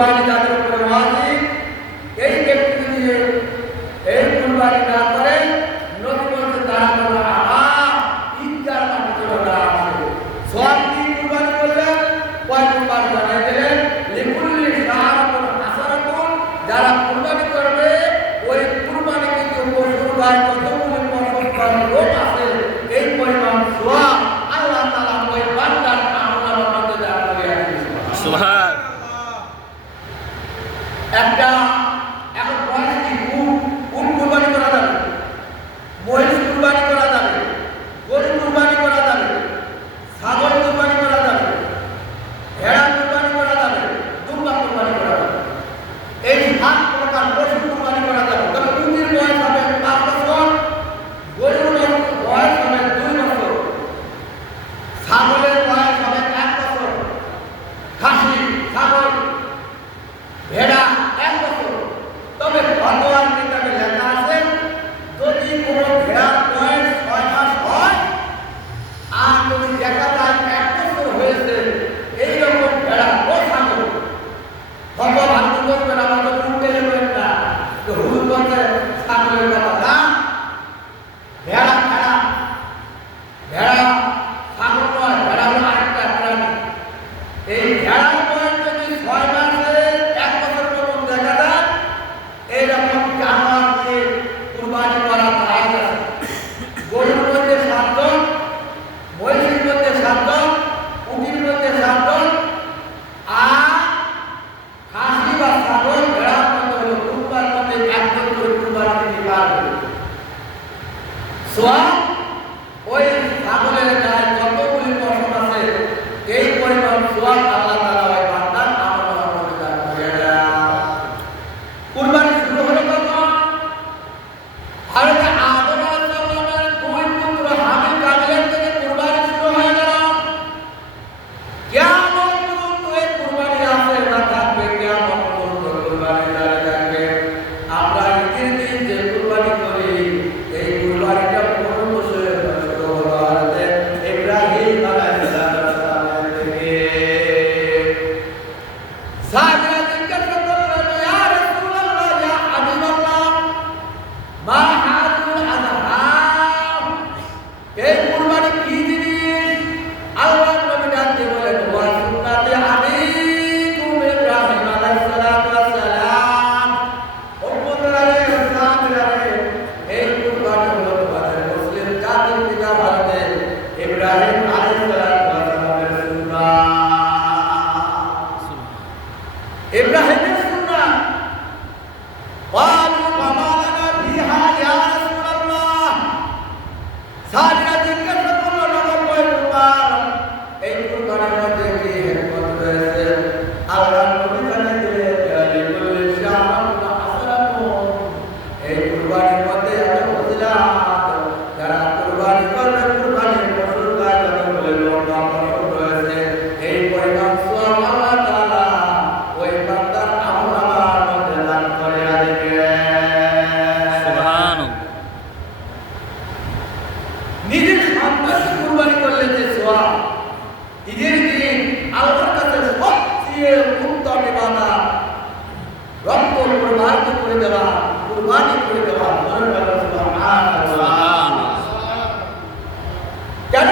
কুরবানি যাদের উপরে ওয়াজিব, এই ব্যক্তি যদি এই কুরবানি না করে, নবী বলতে তারা কোনো ঈদগার মাঠে চলে না আসে। সওয়াব কি কুরবানি করলেন, কয় কুরবানি বানাই দিলেন, লিকুল্লি শাহরাতুন হাসানাতুন, যারা কুরবানি করবে ওই কুরবানি কিন্তু পশুর গায়ে কতগুলি পশুর লোক আছে, এই পরিমাণ সওয়াব আল্লাহ তাআলা ওই বান্দার আমলের মধ্যে দান করে দিয়েছেন। সুবহান। একটা এখন বয়স কি উট কুরবানি করা যাবে, মহিষ কুরবানি করা যাবে, গরু কুরবানি করা যাবে, ছাগল কুরবানি করা যাবে, ভেড়া কুরবানি করা যাবে, দুম্বা কুরবানি করা যাবে, এই 7 প্রকার পশু কুরবানি করা যাবে। তবে উটের বয়স হবে 5 বছর, গরুর বয়স হবে 2 বছর, ছাগলের বয়স হবে 1 বছর, খাসি ছাগল ভেড়া 1 বছর। তবে ভগবান কিতাবে লেখা আছে, যদি কোনো ভেড়ার বয়স 6 মাস হয় আর যদি দেখা যায় 1 বছর হয়েছে, এইরকম ভেড়া ও ছাগল ভগবান বলবেন আমাদের উঠে যাবেন না, তো হুজুর বলছে ছাগলের কথা না, ভেড়া ভেড়া ভেড়া ছাগল নয়, ভেড়া হলো আরেকটা প্রাণী। এই ভেড়ার বয়স যদি 6 মাসে 1 বছর পর্যন্ত দেখা যায়, এইরকম জানোয়ার দিয়ে কুরবানি করা জায়েজ আছে। গরুর মধ্যে 7 জন, মহিষের মধ্যে 7 জন, উটের মধ্যে 7 জন, আর খাসি বা ছাগল ভেড়ার মধ্যে হলো কুরবানির মধ্যে 1 জন করে কুরবানি দিতে পারবে। সওয়াব ওই ছাগলের গায়ে যতগুলি পশম আছে, এই পরিমাণ সওয়াব আল্লাহ তাআলা ওই বান্দার আমলের মধ্যে দান করে দেন। কুরবানি শুরু হলো কখন? হযরত আদম আলাইহিস সালামের 2 পুত্র হাবিল কাবিলের থেকে কুরবানি শুরু হয়ে গেল। কিয়ামত পর্যন্ত এই কুরবানি আছে না থাকবে, কিয়ামত পর্যন্ত কুরবানি দাঁড়িয়ে থাকবে। আমরা ঈদের দিন যে কুরবানি করি, এই কুরবানিটা কোন বছরে শুরু হলো? হযরত ইব্রাহিম আলাইহিস সালাম থেকে। সাহাবীরা জিজ্ঞাসা করলেন, ইয়া রাসূলুল্লাহ, ইয়া হাবিবাল্লাহ, মা হাযুল আযহাম, এই কুরবানি কি জিনিস? আল্লাহর নবী ডাক দিয়ে বলেন, ওয়া সুন্নাতি আবিকুম ইব্রাহিম আলাইহিস সালাম। ও বন্ধুরা রে, সাহাবীরা রে, এই কুরবানি হলো তোমাদের মুসলিম জাতির পিতা হযরত ইব্রাহিম আলাইহিস সালামের সুন্নাহ। ইব্রাহিমের সুন্নাহ। ক্বালু ফামা লানা ফিহা ইয়া রাসূলুল্লাহ, সাহাবীরা জিজ্ঞাসা করলো, নবী পয়গম্বর, এই কুরবানির মধ্যে কি হিকমত রয়েছে? আল্লাহর নবী জানিয়ে দিলেন, লিকুল্লি শাহরাতুন হাসানাতুন, এই কুরবানির মধ্যে একটা ফজিলত, যারা কুরবানি করবে, কুরবানির পশুর গায়ে যতগুলো লম্বা পশম রয়েছে, এই পরিমাণ সওয়াব আল্লাহ তাআলা ওই বান্দার আমলনামার মধ্যে দান করে দিবেন। সুবহানাল্লাহ। নিজের সন্তানকে কুরবানি করলে যে সওয়াব, ঈদের দিন আল্লাহর কাছে সবচেয়ে উত্তম ইবাদত রক্ত প্রবাহিত করে দেওয়া, কুরবানি করে দেওয়া। সুবহানাল্লাহ। কেন